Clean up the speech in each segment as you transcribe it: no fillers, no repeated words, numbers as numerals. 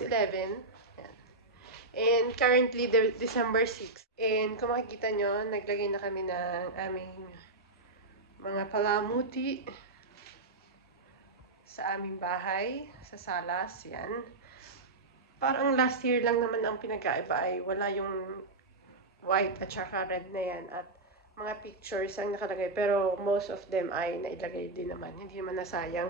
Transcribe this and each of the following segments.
August 11. Yan. And currently, December 6. And kung makikita nyo, naglagay na kami ng aming mga palamuti sa aming bahay, sa salas. Yan. Parang last year lang naman ang pinagkaiba ay wala yung white at saka red na yan. At mga pictures ang nakalagay. Pero most of them ay nailagay din naman. Hindi naman nasayang.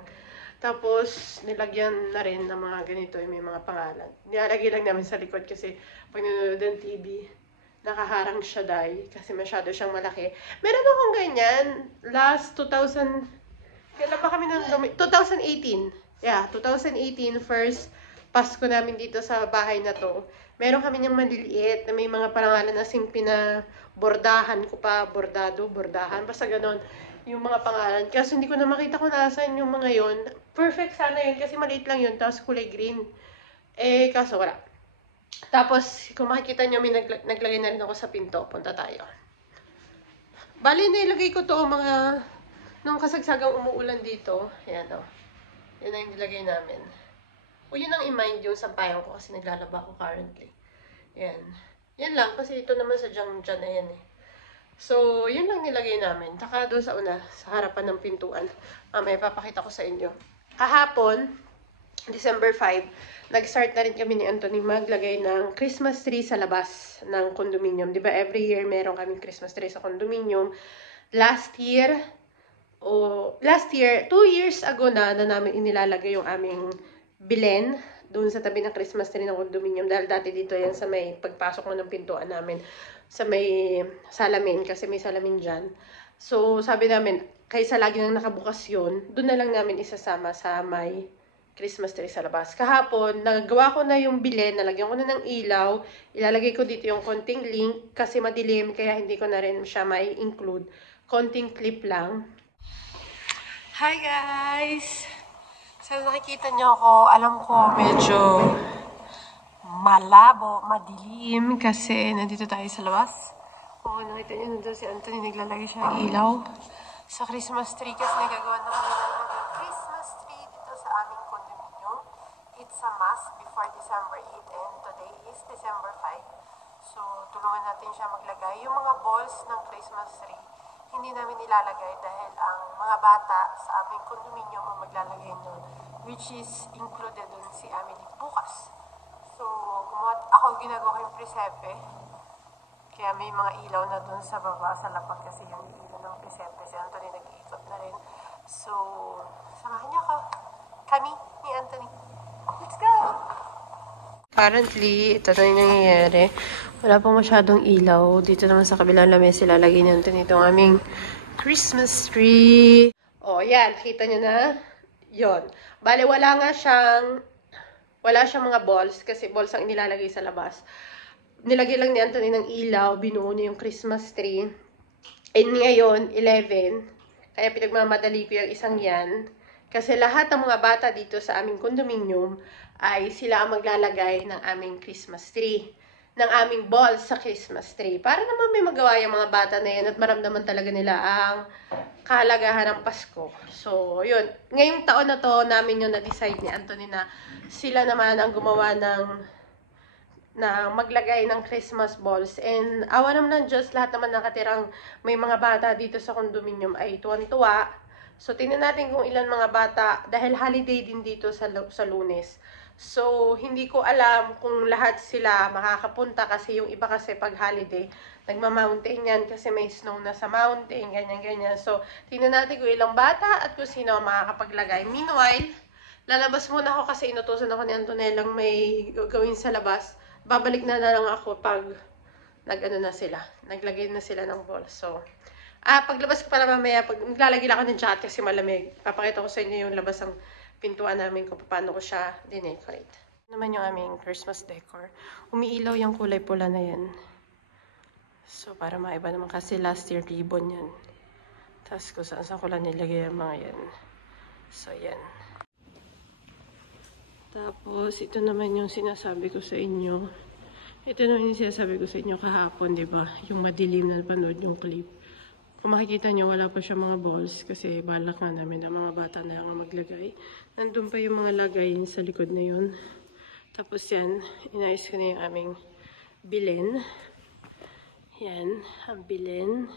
Tapos, nilagyan na rin ng mga ganito, may mga pangalan. Nilalagay lang namin sa likod kasi pag nanonood ng TV, nakaharang siya dahil kasi masyado siyang malaki. Meron akong ganyan, last 2000, kailan pa kami 2018. Yeah, 2018, first Pasko namin dito sa bahay na to. Meron kami niyang maliliit na may mga pangalan na pinabordahan ko pa, bordahan, basta ganon. Yung mga pangalan. Kasi hindi ko na makita kung nasaan yung mga yon. Perfect sana yun kasi maliit lang yun. Tapos kulay green. Kaso wala. Tapos, kung makikita nyo, may naglagay na rin ako sa pinto. Punta tayo. Bali, nilagay ko to mga nung kasagsagang umuulan dito. Ayan o. Yan ang nilagay namin. O yun ang i-mind yung sampayan ko kasi naglalaba ko currently. Yan. Yan lang kasi ito naman sa dyan na yan eh. So, yun lang nilagay namin. Tsaka doon sa una, sa harapan ng pintuan. May papakita ko sa inyo. Kahapon, December 5, nag-start na rin kami ni Anthony maglagay ng Christmas tree sa labas ng condominium. Diba every year meron kaming Christmas tree sa condominium. Last year, 2 years ago na namin inilalagay yung aming bilen doon sa tabi ng Christmas tree ng condominium. Dahil dati dito yan sa may pagpasok mo ng pintuan namin. Sa may salamin, kasi may salamin dyan. So, sabi namin, kaysa lagi nang nakabukas yun, doon na lang namin isasama sa may Christmas tree sa labas. Kahapon, nagawa ko na yung bilen, nalagyan ko na ng ilaw, ilalagay ko dito yung konting link, kasi madilim, kaya hindi ko na rin siya may include. Konting clip lang. Hi guys! So, nakikita nyo ako, alam ko medyo malabo, madilim kasi nandito tayo sa labas. Oo, nakita niyo nandun si Anthony, naglalagay siya ng ilaw sa Christmas tree kasi nagagawa na kami ng Christmas tree dito sa aming condominium. It's a must before December 8 and today is December 5. So, tulungan natin siya maglagay. Yung mga balls ng Christmas tree, hindi namin nilalagay dahil ang mga bata sa aming condominium ang maglalagay nun, which is included dun si Amelie bukas. So, ako ginagawa ko yung presepe. Kaya may mga ilaw na dun sa baba, sa lapag kasi yung ilaw ng presepe. Si Anthony nag-iikot na rin. So, samahan niyo ako. Kami ni Anthony. Let's go! Currently, ito na yung nangyayari. Wala pong masyadong ilaw. Dito naman sa kabilang lamesa, ilalagay ni Anthony itong aming Christmas tree. O, yan. Kita nyo na? Yon. Bale, wala siyang mga balls kasi balls ang inilalagay sa labas. Nilagay lang ni Anthony ng ilaw, binuo niya yung Christmas tree. And ngayon, 11, kaya pinagmamadali ko yung isang yan. Kasi lahat ng mga bata dito sa aming condominium ay sila ang maglalagay ng aming Christmas tree. Ng aming balls sa Christmas tree. Para naman may magawa yung mga bata na yan at maramdaman talaga nila ang kahalagahan ng Pasko. So, yun. Ngayong taon na to, namin yung na-decide ni Anthony na sila naman ang gumawa na maglagay ng Christmas balls. And awa naman ng Diyos, lahat naman nakatirang may mga bata dito sa condominium ay tuwan-tuwa. So, tingnan natin kung ilan mga bata, dahil holiday din dito sa Lunes. So, hindi ko alam kung lahat sila makakapunta kasi yung iba kasi pag holiday, nagma-mountain yan kasi may snow na sa mountain, ganyan-ganyan. So, tingnan natin kung ilang bata at kung sino makakapaglagay. Meanwhile, lalabas muna ako kasi inutusan ako ni Antonelang may gawin sa labas. Babalik na lang ako pag naglagay na sila ng ball. So, paglabas ko pala mamaya, pag naglalagay lang ako ng jacket kasi malamig, papakita ko sa inyo yung labas ng pintuan namin kung paano ko siya dinecorate. Naman yung aming Christmas decor. Umiilaw yung kulay pula na yan. So, para maiba naman kasi last year ribbon yan. Tapos kung saan ko lang nilagay yung mga yan. So, yan. Tapos, ito naman yung sinasabi ko sa inyo. Ito naman yung sinasabi ko sa inyo kahapon, di ba? Yung madilim na panood yung clip. Kung makikita nyo, wala pa siya mga balls kasi balak nga namin ang mga bata na lang maglagay. Nandun pa yung mga lagay sa likod na yun. Tapos yan, inayos ko na yung aming bilin. Yan, ang bilin.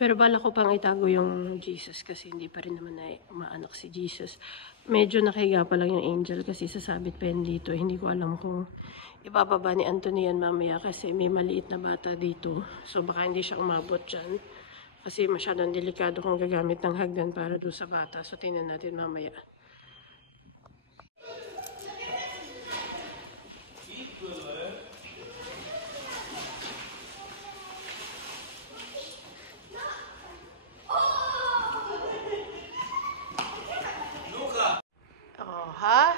Pero bala ko pang itago yung Jesus kasi hindi pa rin naman na umaanak si Jesus. Medyo nakahiga pa lang yung angel kasi sasabit pa yan dito. Hindi ko alam kung ibababa ni Anthony yan mamaya kasi may maliit na bata dito. So baka hindi siya umabot dyan. Kasi masyadong delikado kung gagamit ng hagdan para doon sa bata. So tingnan natin mamaya. Ha?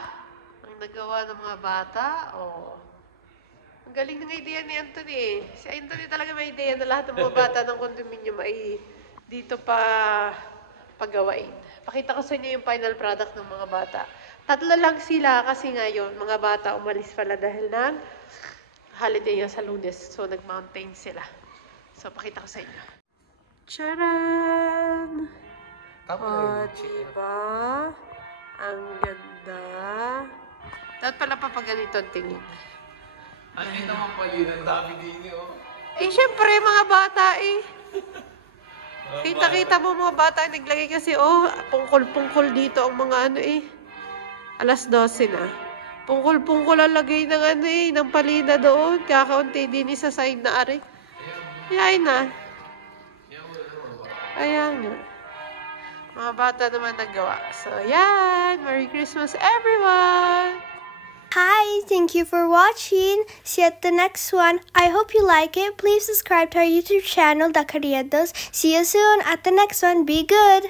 Ang nagawa ng mga bata? Oh. Ang galing ng idea ni Anthony. Si Anthony talaga may idea na lahat ng mga bata ng condominium ay dito pa pagawain. Pakita ko sa inyo yung final product ng mga bata. 3 lang sila kasi ngayon, mga bata umalis pala dahil ng holiday sa Lunes. So, nag-mountain sila. So, pakita ko sa inyo. Charan! Diba? Ang ganda. Dapat pala pa pag ganito ang tingin. Ano naman pa yun? Ang dami din yun. Eh, syempre, mga bata eh. Kita-kita mo mga bata. Naglagay kasi, pungkol-pungkol dito ang mga ano eh. 12:00 na. Pungkol-pungkol ang lagay ng ano eh, ng palina doon. Kakaunti din sa side na ari. Ayan na. Ayan nga. Mga bata naman naggawa. So, yan. Merry Christmas, everyone! Hi, thank you for watching. See you at the next one. I hope you like it. Please subscribe to our YouTube channel, The Carriedos. See you soon at the next one. Be good.